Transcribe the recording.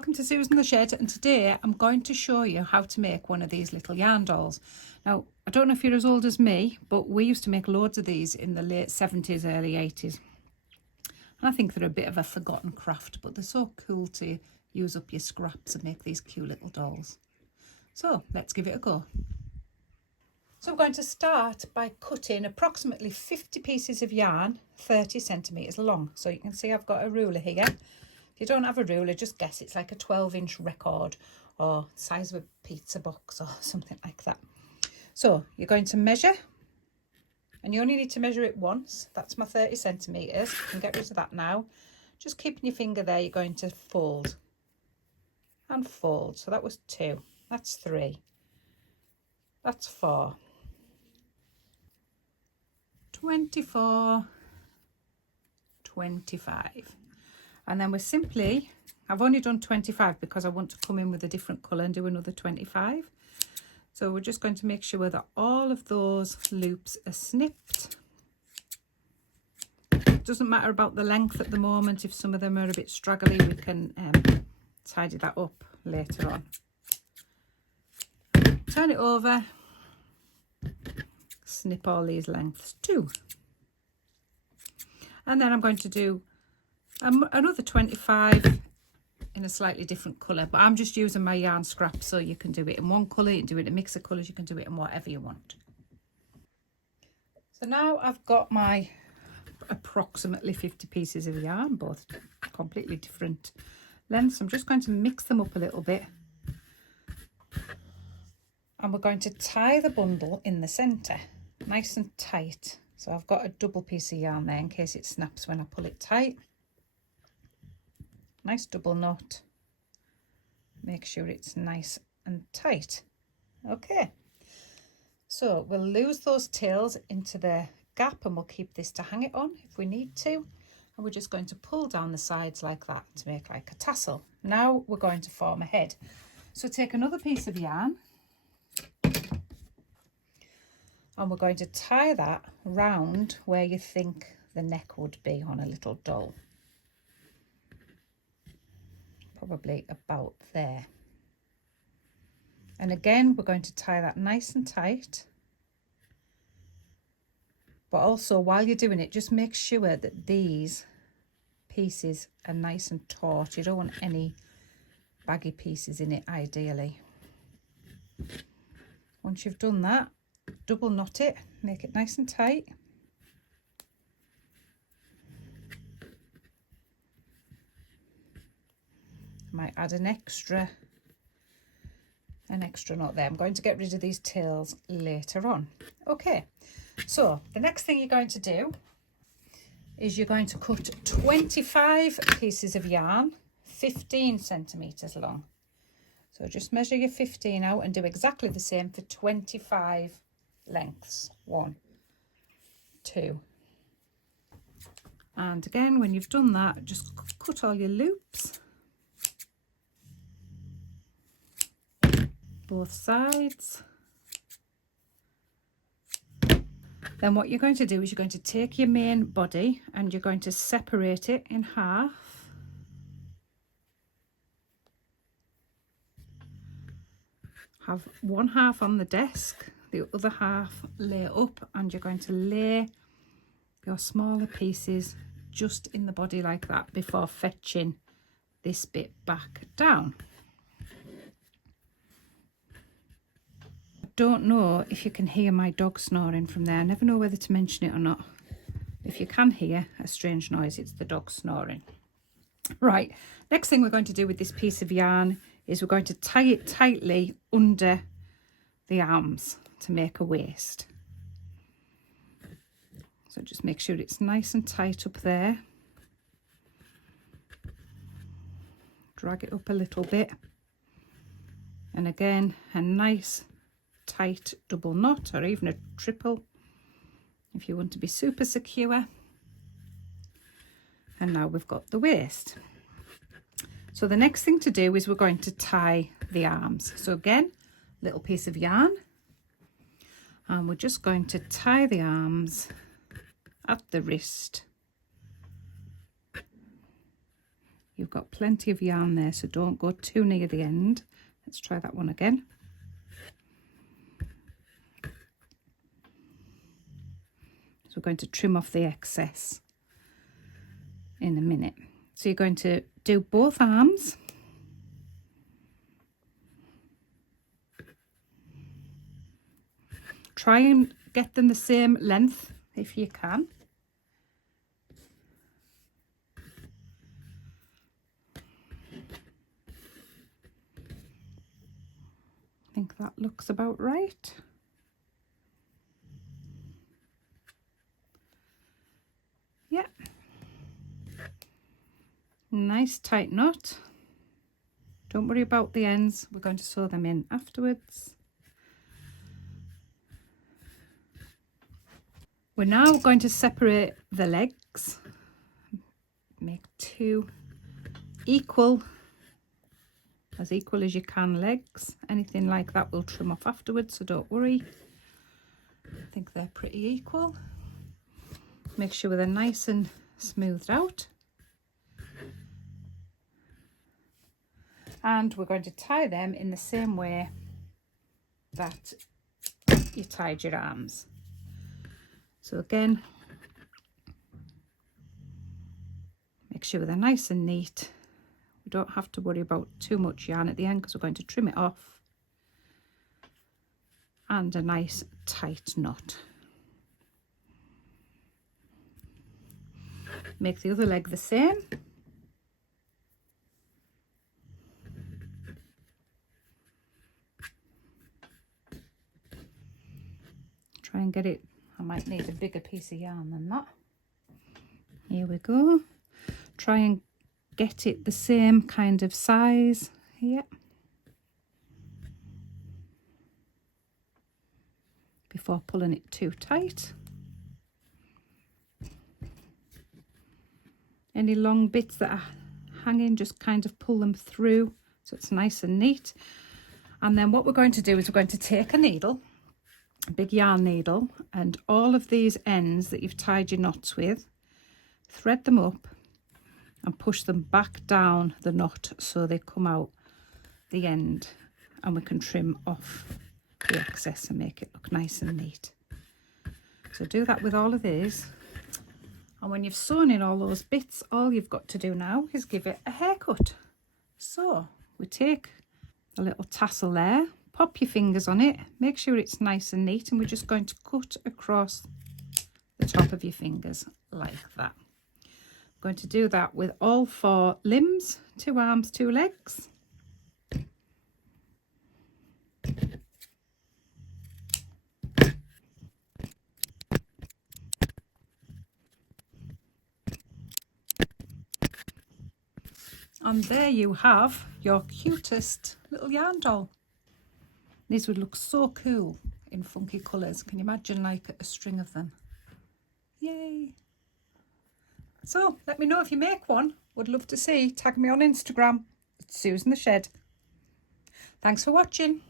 welcome to Susan the Shed, and today I'm going to show you how to make one of these little yarn dolls. Now, I don't know if you're as old as me, but we used to make loads of these in the late 70s, early 80s. And I think they're a bit of a forgotten craft, but they're so cool to use up your scraps and make these cute little dolls. So let's give it a go. So we're going to start by cutting approximately 50 pieces of yarn, 30 centimetres long. So you can see I've got a ruler here. If you don't have a ruler, just guess it's like a 12-inch record or size of a pizza box or something like that. So you're going to measure, and you only need to measure it once. That's my 30 centimetres. You can get rid of that now. Just keeping your finger there, you're going to fold and fold. So that was 2, that's 3, that's 4, 24, 25. And then we're simply, I've only done 25 because I want to come in with a different colour and do another 25. So we're just going to make sure that all of those loops are snipped. It doesn't matter about the length at the moment. If some of them are a bit straggly, we can tidy that up later on. Turn it over, snip all these lengths too. And then I'm going to do another 25 in a slightly different colour, but I'm just using my yarn scraps, so you can do it in one colour, you can do it in a mix of colours, you can do it in whatever you want. So now I've got my approximately 50 pieces of yarn, both completely different lengths. I'm just going to mix them up a little bit, and we're going to tie the bundle in the centre nice and tight. So I've got a double piece of yarn there in case it snaps when I pull it tight. Nice double knot. Make sure it's nice and tight. Okay, so we'll lose those tails into the gap, and we'll keep this to hang it on if we need to. And we're just going to pull down the sides like that to make like a tassel. Now we're going to form a head. So take another piece of yarn, and we're going to tie that round where you think the neck would be on a little doll. Probably about there. And again, we're going to tie that nice and tight. But also, while you're doing it, just make sure that these pieces are nice and taut. You don't want any baggy pieces in it, ideally. Once you've done that, double knot it, make it nice and tight. Might add an extra knot there. I'm going to get rid of these tails later on. Okay, so the next thing you're going to do is you're going to cut 25 pieces of yarn, 15 centimetres long. So just measure your 15 out and do exactly the same for 25 lengths. 1, 2. And again, when you've done that, just cut all your loops. Both sides. Then what you're going to do is you're going to take your main body and you're going to separate it in half. Have one half on the desk, the other half lay up, and you're going to lay your smaller pieces just in the body like that before fetching this bit back down. Don't know if you can hear my dog snoring from there. I never know whether to mention it or not. If you can hear a strange noise, it's the dog snoring. Right, next thing we're going to do with this piece of yarn is we're going to tie it tightly under the arms to make a waist. So just make sure it's nice and tight up there. Drag it up a little bit. And again, a nice tight double knot, or even a triple if you want to be super secure. And now we've got the waist. So the next thing to do is we're going to tie the arms. So again, little piece of yarn, and we're just going to tie the arms at the wrist You've got plenty of yarn there, so don't go too near the end. Let's try that one again. So we're going to trim off the excess in a minute. So you're going to do both arms. Try and get them the same length if you can. I think that looks about right. Yeah. Nice tight knot. Don't worry about the ends. We're going to sew them in afterwards. We're now going to separate the legs. Make two equal as you can legs. Anything like that we'll trim off afterwards, so don't worry. I think they're pretty equal. Make sure they're nice and smoothed out. And we're going to tie them in the same way that you tied your arms. So again, make sure they're nice and neat. We don't have to worry about too much yarn at the end because we're going to trim it off. And a nice tight knot. Make the other leg the same. Try and get it. I might need a bigger piece of yarn than that. Here we go. Try and get it the same kind of size here. Before pulling it too tight. Any long bits that are hanging, just kind of pull them through so it's nice and neat. And then what we're going to do is we're going to take a needle, a big yarn needle, and all of these ends that you've tied your knots with, thread them up and push them back down the knot so they come out the end, and we can trim off the excess and make it look nice and neat. So do that with all of these, and when you've sewn in all those bits, all you've got to do now is give it a haircut. So we take a little tassel there, pop your fingers on it, make sure it's nice and neat, and we're just going to cut across the top of your fingers like that. I'm going to do that with all 4 limbs, 2 arms, 2 legs. And there you have your cutest little yarn doll. These would look so cool in funky colours. Can you imagine like a string of them? Yay! So let me know if you make one. Would love to see. Tag me on Instagram. It's Susan the Shed. Thanks for watching.